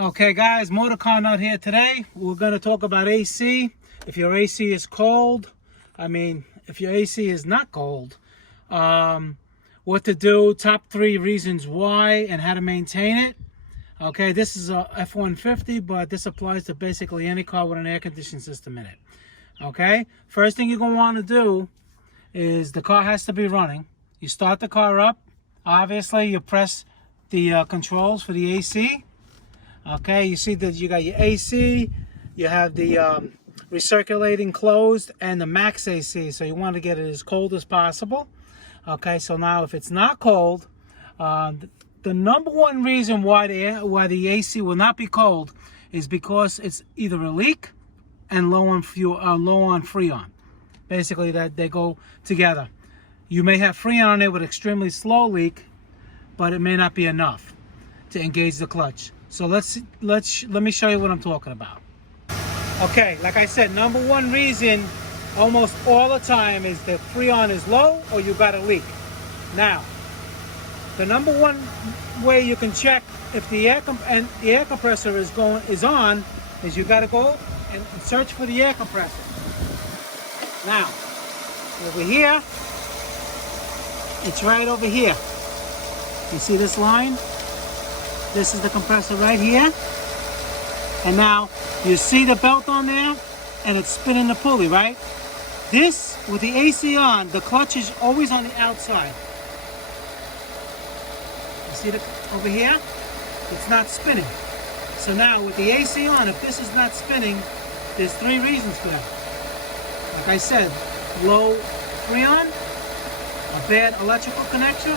Okay guys, Motor Car Nut here today. We're going to talk about AC. If your AC is cold, if your AC is not cold, what to do, top 3 reasons why, and how to maintain it. Okay, this is a F-150, but this applies to basically any car with an air conditioning system in it. Okay, first thing you're going to want to do is the car has to be running. You start the car up. Obviously, you press the controls for the AC. Okay, you see that you got your AC, you have the recirculating closed, and the max AC. So you want to get it as cold as possible. Okay, so now if it's not cold, the number one reason why the AC will not be cold is because it's either a leak and low on freon. Basically, that they go together. You may have freon on it with extremely slow leak, but it may not be enough to engage the clutch. So let me show you what I'm talking about. Okay, like I said, number one reason almost all the time is that freon is low or you got a leak. Now, the number one way you can check if the air compressor is on is you got to go and search for the air compressor. Now, over here, it's right over here. You see this line? This is the compressor right here. And now you see the belt on there and it's spinning the pulley, right? This, with the AC on, the clutch is always on the outside. You see over here? It's not spinning. So now with the AC on, if this is not spinning, there's 3 reasons for that. Like I said, low freon, a bad electrical connection,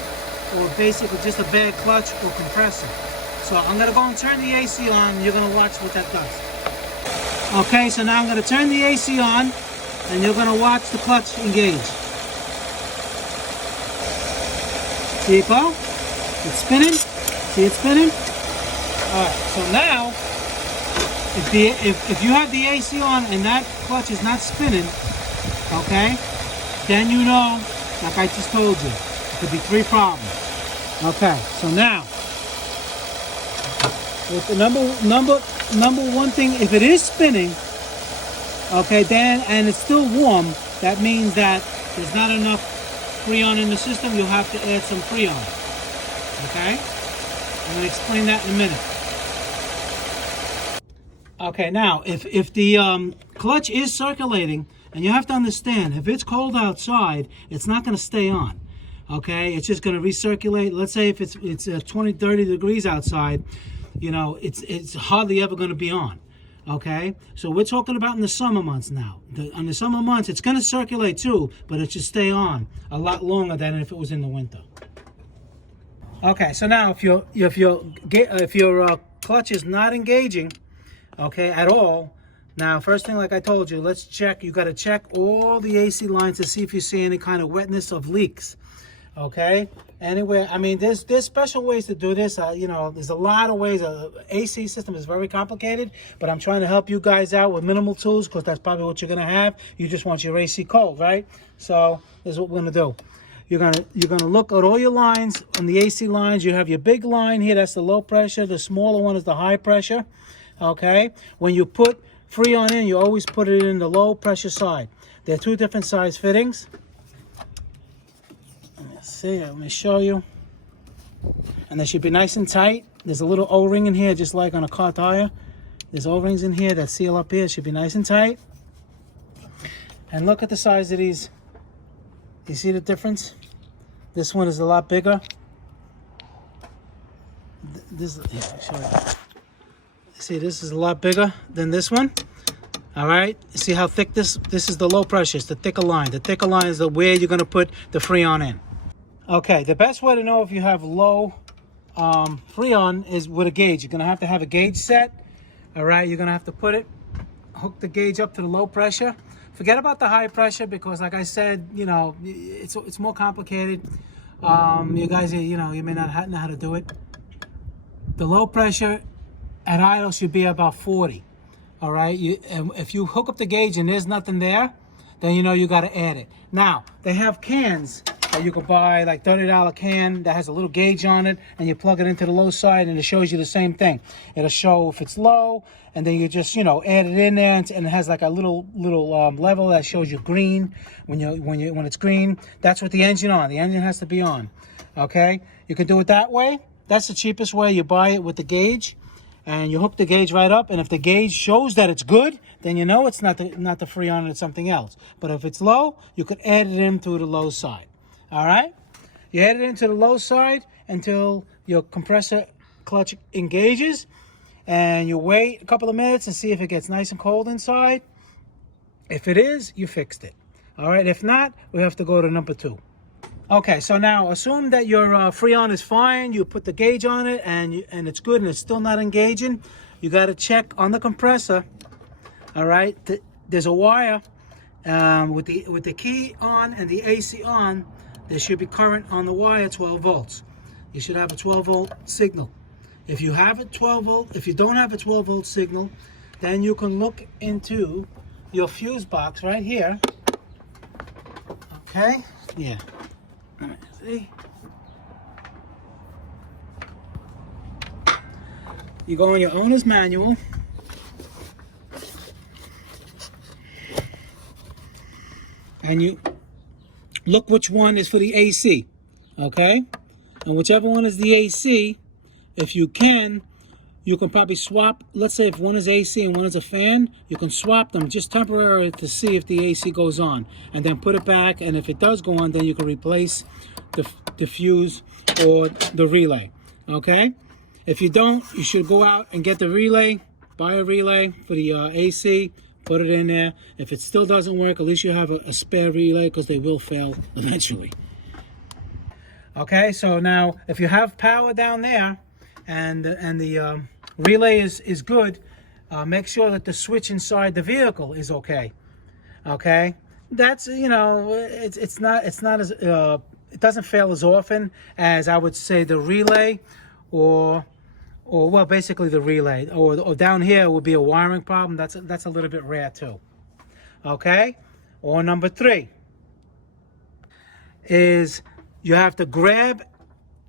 or basically just a bad clutch or compressor. So I'm going to go and turn the AC on, and you're going to watch what that does. Okay, so now I'm going to turn the AC on, and you're going to watch the clutch engage. See it go? It's spinning. See it spinning? Alright, so now, if you have the AC on and that clutch is not spinning, okay, then you know, like I just told you, it could be 3 problems. Okay, so now, with the number one thing, if it is spinning, okay, then and it's still warm, that means that there's not enough freon in the system. You'll have to add some freon. Okay, I'm going to explain that in a minute. Okay, now if the clutch is circulating, and you have to understand, if it's cold outside, it's not going to stay on. Okay, it's just going to recirculate. Let's say if it's 20, 30 degrees outside, you know, it's hardly ever going to be on. Okay, so we're talking about in the summer months now. In the summer months, it's going to circulate too, but it should stay on a lot longer than if it was in the winter. Okay, so now if your clutch is not engaging, okay, at all, now first thing, like I told you, let's check. You got to check all the AC lines to see if you see any kind of wetness of leaks. Okay, anywhere. I mean, there's special ways to do this. You know, there's a lot of ways. AC system is very complicated, but I'm trying to help you guys out with minimal tools because that's probably what you're gonna have. You just want your AC cold, right? So this is what we're gonna do. You're gonna look at all your lines on the AC lines. You have your big line here. That's the low pressure. The smaller one is the high pressure. Okay. When you put freon in, you always put it in the low pressure side. There are 2 different size fittings. See, let me show you. And they should be nice and tight. There's a little O-ring in here, just like on a car tire. There's O-rings in here that seal up here. It should be nice and tight. And look at the size of these. You see the difference? This one is a lot bigger. I'll show you. See, this is a lot bigger than this one. All right. See how thick this is? The low pressure. It's the thicker line. The thicker line is where you're going to put the freon in. Okay, the best way to know if you have low freon is with a gauge. You're going to have a gauge set. All right, you're going to have to hook the gauge up to the low pressure. Forget about the high pressure because, like I said, you know, it's more complicated. You guys, you know, you may not know how to do it. The low pressure at idle should be about 40. All right, if you hook up the gauge and there's nothing there, then you know you got to add it. Now, they have cans that you can buy, like $30 can that has a little gauge on it, and you plug it into the low side and it shows you the same thing. It'll show if it's low, and then you just, you know, add it in there, and it has like a little level that shows you green. When it's green, that's with the engine on. The engine has to be on. Okay, you can do it that way. That's the cheapest way. You buy it with the gauge, and you hook the gauge right up, and if the gauge shows that it's good, then you know it's not the freon, it's something else. But if it's low, you could add it in through the low side. All right, you add it into the low side until your compressor clutch engages, and you wait a couple of minutes and see if it gets nice and cold inside. If it is, you fixed it. All right, if not, we have to go to number 2. Okay, so now assume that your freon is fine. You put the gauge on it, and it's good, and it's still not engaging. You got to check on the compressor. All right, there's a wire with the key on and the AC on. There should be current on the wire, 12 volts. You should have a 12-volt signal. If you have a 12-volt, if you don't have a 12-volt signal, then you can look into your fuse box right here. Okay, yeah. See? You go on your owner's manual. And you look which one is for the AC. Okay? And whichever one is the AC, if you can probably swap. Let's say if one is AC and one is a fan, you can swap them just temporarily to see if the AC goes on, and then put it back, and if it does go on, then you can replace the fuse or the relay. Okay, if you don't, you should go out and get the relay, buy a relay for the AC, put it in there. If it still doesn't work, at least you have a spare relay, because they will fail eventually. Okay, so now if you have power down there and the relay is good, make sure that the switch inside the vehicle is okay. Okay, that's, you know, it's not as it doesn't fail as often as, I would say, the relay, or well, basically the relay, or down here would be a wiring problem. That's a little bit rare too. Okay, or number 3 is you have to grab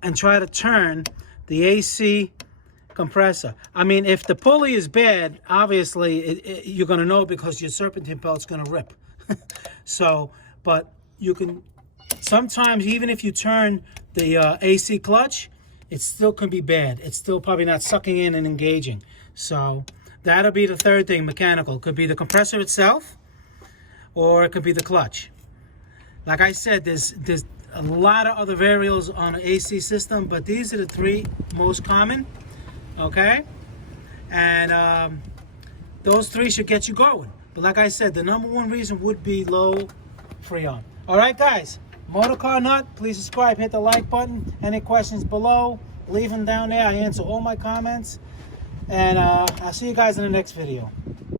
and try to turn the AC compressor. I mean, if the pulley is bad, obviously you're going to know, because your serpentine belt's going to rip. So, but you can sometimes, even if you turn the AC clutch, it still can be bad. It's still probably not sucking in and engaging. So that'll be the 3rd thing, mechanical. It could be the compressor itself, or it could be the clutch. Like I said, there's a lot of other variables on an AC system, but these are the 3 most common. Okay, and those 3 should get you going. But like I said, the number 1 reason would be low freon. All right, guys, Motor Car Nut, please subscribe, hit the like button. Any questions below, leave them down there. I answer all my comments, and I'll see you guys in the next video.